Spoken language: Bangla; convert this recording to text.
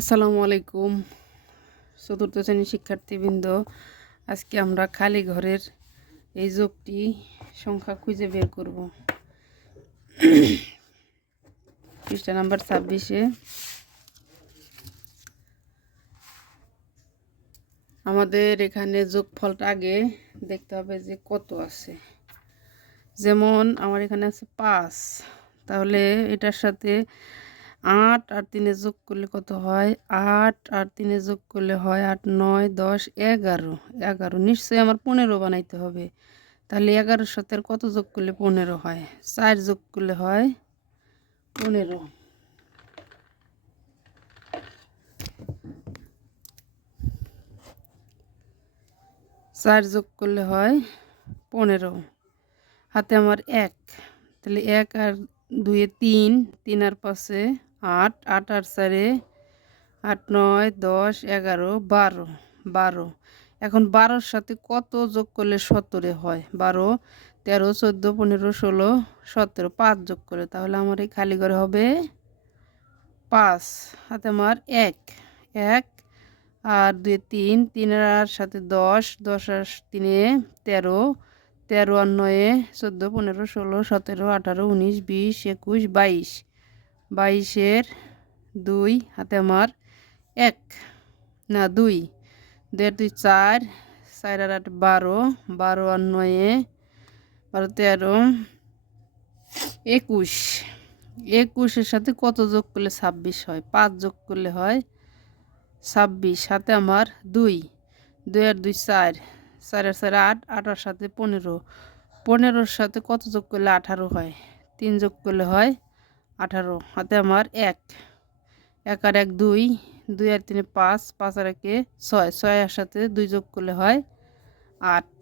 আসসালামু আলাইকুম চতুর্থ শ্রেণীর শিক্ষার্থীবৃন্দ। আজকে আমরা খালি ঘরের এই যোগটি সংখ্যা খুঁজে বের করব। পৃষ্ঠা নাম্বার 26-এ আমাদের এখানে যোগফলটা আগে দেখতে হবে যে কত আছে। যেমন আমার এখানে আছে 5, তাহলে এটার সাথে 8 আর 3 যোগ করলে কত হয়? 8 আর 3 যোগ করলে হয় 8, 9, 10, 11। 11 নিশ্চয়ই আমার 15 বানাইতে হবে। তাহলে 11-এর সাথে আর কত যোগ করলে 15 হয়? 4 যোগ করলে হয় 15। 4 যোগ করলে হয় 15। হাতে আমার 1, তাহলে 1 আর 2 এ 3, 3 আর 5 এ 8, 8 আর 4 এ 8, 9, 10, 11, 12, 12। এখন 12-র সাথে কত যোগ করলে 17 হয়? 12, 13, 14, 15, 16, 17, 5 যোগ করে, তাহলে আমার এই খালি ঘরে হবে 5। হাতে আমার 1, 1 আর 2 এ 3, 3 আর সাথে 10, 10 আর 3 এ 13, 13 আর 9 এ 14, 15, 16, 17, 18, 19, 20, 21, 22, 22-এর 2 হাতে আমার 1 না 2, 2 আর 2 4, 4 আর 8 12, 12 আর 9 এ 12, 13, 21, 21-এর সাথে কত যোগ করলে 26 হয়? 5 যোগ করলে হয় 26। হাতে আমার 2, 2 আর 2 4, 4 আর 4 8, 8 আর সাথে 15, 15-র সাথে কত যোগ করলে 18 হয়? 3 যোগ করলে হয় 18। হাতে আমার 1, 1 আর 1 2, 2 আর 3 5, 5 আর 1 6, 6 আর সাথে 2 যোগ করলে হয় 8।